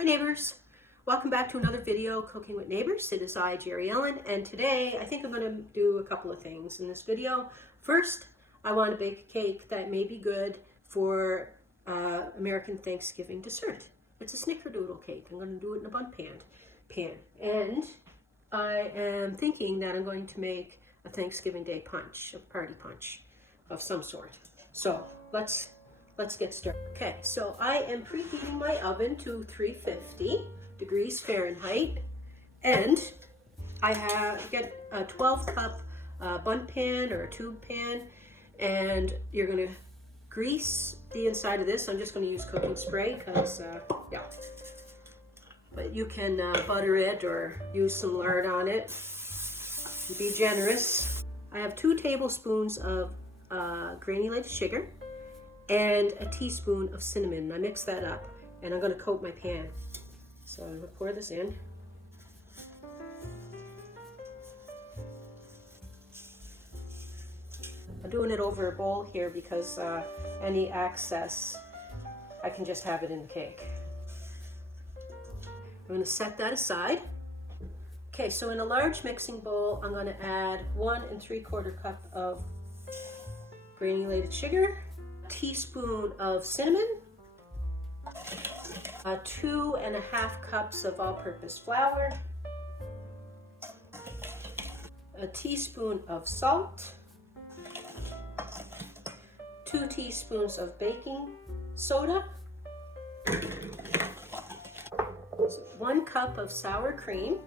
Hi neighbors, welcome back to another video, Cooking with Neighbors. It is I, Jerry Ellen, and today I think I'm going to do a couple of things in this video. First, I want to bake a cake that may be good for American Thanksgiving dessert. It's a Snickerdoodle cake. I'm going to do it in a Bundt pan. And I am thinking that I'm going to make a Thanksgiving Day punch, a party punch of some sort. So let's get started. Okay, so I am preheating my oven to 350 degrees Fahrenheit, and I get a 12 cup Bundt pan or a tube pan, and you're gonna grease the inside of this. I'm just gonna use cooking spray because, yeah. But you can butter it or use some lard on it. Be generous. I have 2 tablespoons of granulated sugar and a teaspoon of cinnamon. I mix that up and I'm going to coat my pan. So I'm going to pour this in. I'm doing it over a bowl here because any excess, I can just have it in the cake. I'm going to set that aside. Okay, so in a large mixing bowl, I'm going to add 1 3/4 cup of granulated sugar, teaspoon of cinnamon, 2 1/2 cups of all-purpose flour, a teaspoon of salt, 2 teaspoons of baking soda, 1 cup of sour cream,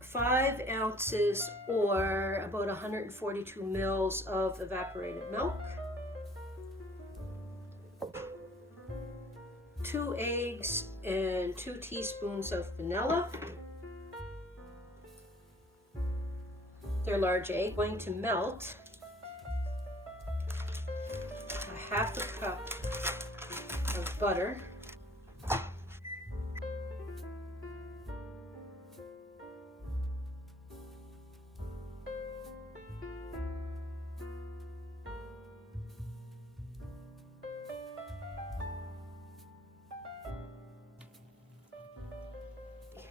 5 ounces or about 142 mils of evaporated milk, 2 eggs and 2 teaspoons of vanilla. They're large egg. Going to melt a 1/2 cup of butter.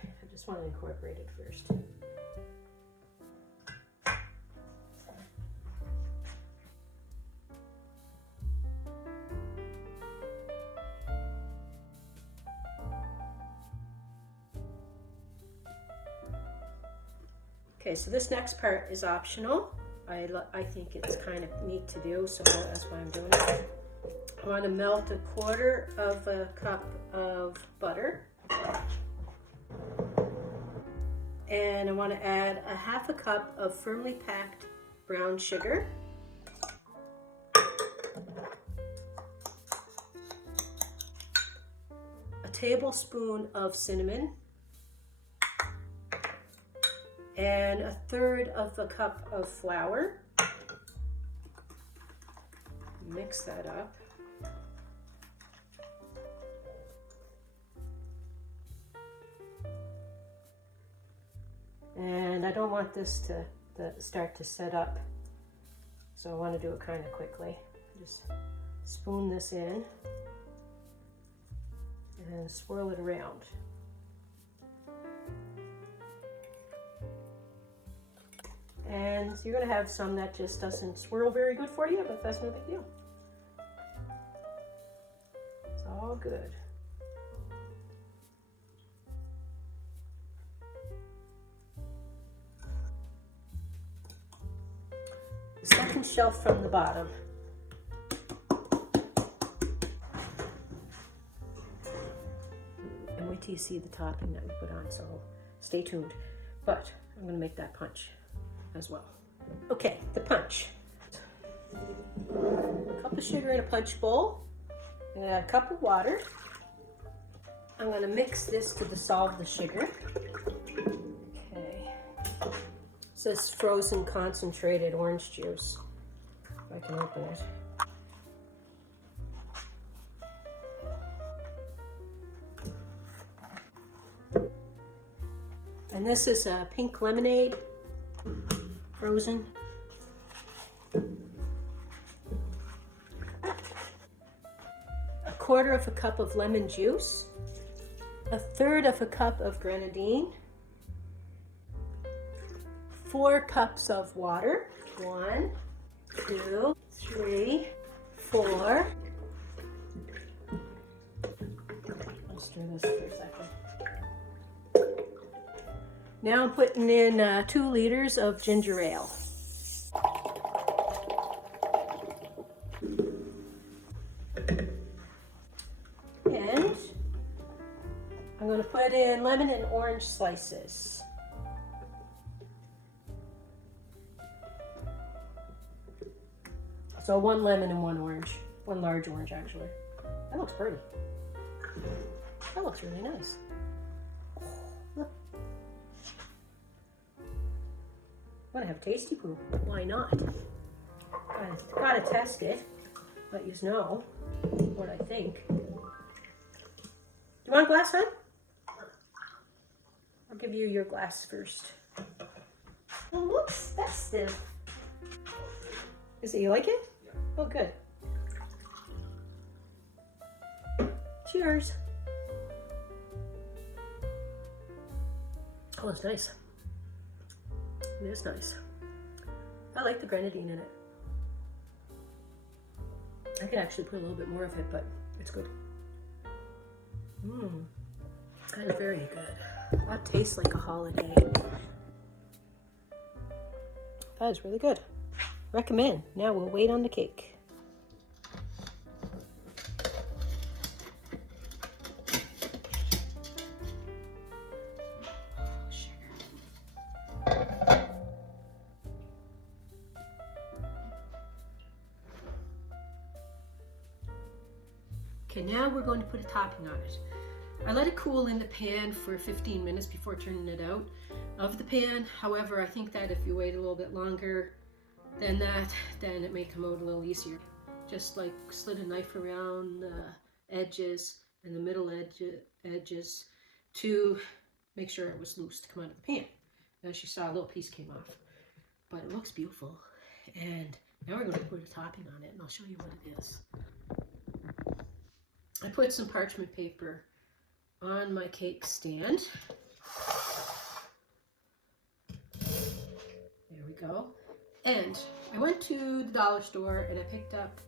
I just want to incorporate it first. Okay, so this next part is optional. I think it's kind of neat to do, so that's why I'm doing it. I want to melt 1/4 cup of butter. And I want to add 1/2 cup of firmly packed brown sugar. A tablespoon of cinnamon. And 1/3 cup of flour. Mix that up. And I don't want this to start to set up, so I want to do it kind of quickly. Just spoon this in and swirl it around. And you're going to have some that just doesn't swirl very good for you, but that's no big deal. It's all good. The second shelf from the bottom. And wait till you see the topping that we put on, so stay tuned. But I'm going to make that punch as well. Okay, the punch. A cup of sugar in a punch bowl. I'm going to add a cup of water. I'm going to mix this to dissolve the sugar. Okay. It says frozen concentrated orange juice. If I can open it. And this is a pink lemonade, frozen. 1/4 of a cup of lemon juice, 1/3 of a cup of grenadine, 4 cups of water. 1, 2, 3, 4. I'll stir this for a second. Now I'm putting in 2 liters of ginger ale. And I'm going to put in lemon and orange slices. So 1 lemon and 1 orange. 1 large orange, actually. That looks pretty. That looks really nice. Look. I'm gonna have tasty poo. Why not? Gotta test it. Let you know what I think. Do you want a glass, hon? I'll give you your glass first. Well, looks festive. Is it, you like it? Yeah. Oh, good. Cheers. Oh, it's nice. It is nice. I like the grenadine in it. I could actually put a little bit more of it, but it's good. That is very good. That tastes like a holiday. That is really good. Recommend. Now we'll wait on the cake. Okay, now we're going to put a topping on it. I let it cool in the pan for 15 minutes before turning it out of the pan. However, I think that if you wait a little bit longer than that, then it may come out a little easier. Just like slid a knife around the edges and the middle edges to make sure it was loose to come out of the pan. As you saw, a little piece came off, but it looks beautiful. And now we're going to put a topping on it, and I'll show you what it is. I put some parchment paper on my cake stand. There we go. And I went to the dollar store and I picked up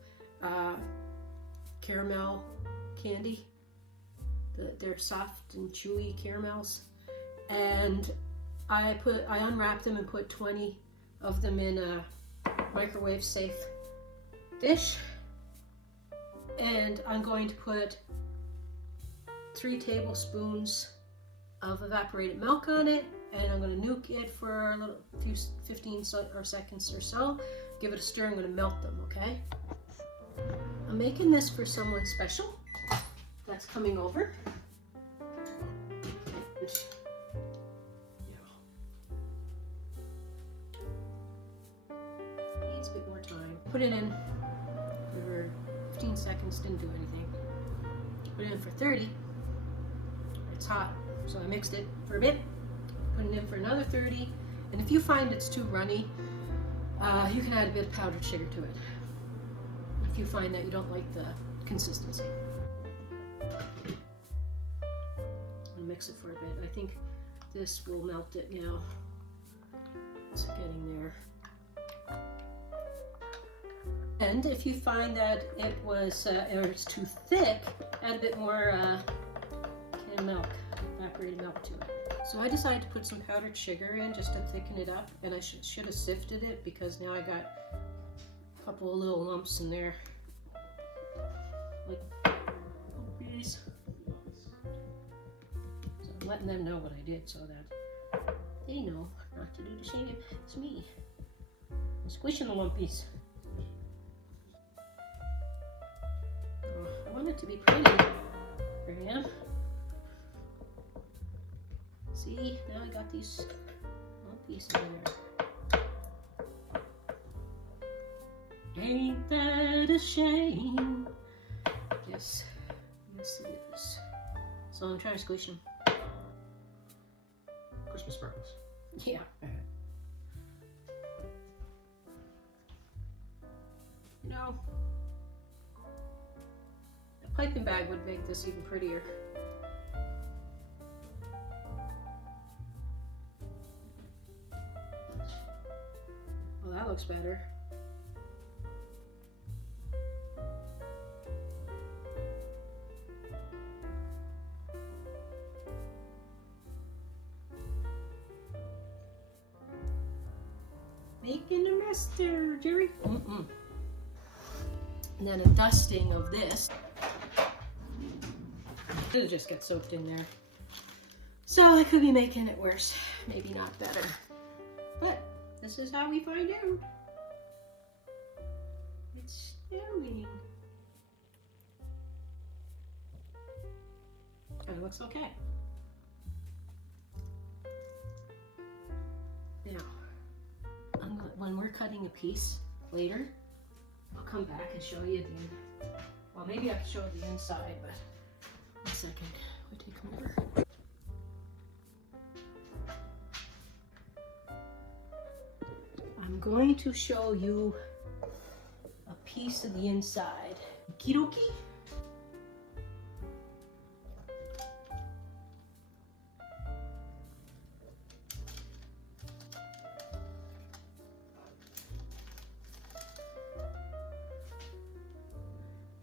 caramel candy. They're soft and chewy caramels. And I unwrapped them and put 20 of them in a microwave safe dish. And I'm going to put 3 tablespoons of evaporated milk on it, and I'm going to nuke it for a few 15 seconds or so. Give it a stir. I'm going to melt them, okay? I'm making this for someone special that's coming over. Needs a bit more time. Put it in for 15 seconds, didn't do anything. Put it in for 30. It's hot, so I mixed it for a bit. Put it in for another 30. And if you find it's too runny, you can add a bit of powdered sugar to it. If you find that you don't like the consistency. I'll mix it for a bit. I think this will melt it now. It's getting there. And if you find that it was or it's too thick, add a bit more canned milk, evaporated milk to it. So I decided to put some powdered sugar in just to thicken it up, and I should have sifted it because now I got a couple of little lumps in there, like these. So I'm letting them know what I did so that they know not to do the same as me. I'm squishing the lumpies. I want it to be pretty for him. See, now I got these lumpies in there. Ain't that a shame? Yes, yes it is. So I'm trying to squish them. Christmas sparkles. Yeah. You know, Piping bag would make this even prettier. Well, that looks better. Making a mess there, Jerry. And then a dusting of this. It'll just get soaked in there. So I could be making it worse, maybe not better. But this is how we find out. It's snowing. It looks okay. Now, when we're cutting a piece later, I'll come back and show you the, well, maybe I can show the inside, but one second, we take them over. I'm going to show you a piece of the inside. Okie dokie?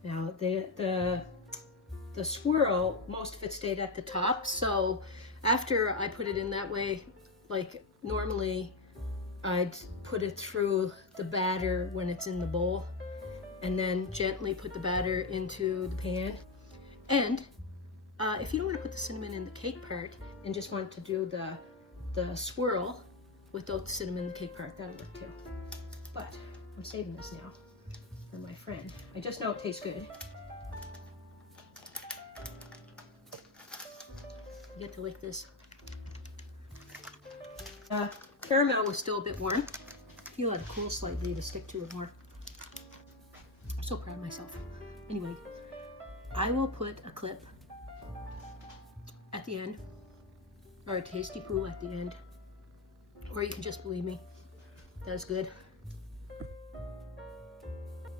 Now the swirl, most of it stayed at the top, so after I put it in that way, like normally I'd put it through the batter when it's in the bowl and then gently put the batter into the pan. And if you don't want to put the cinnamon in the cake part and just want to do the swirl without the cinnamon in the cake part, that'll work too. But I'm saving this now for my friend. I just know it tastes good. You get to lick this. Caramel was still a bit warm. You let it cool slightly to stick to it more. I'm so proud of myself. Anyway, I will put a clip at the end, or a tasty poo at the end, or you can just believe me. That is good.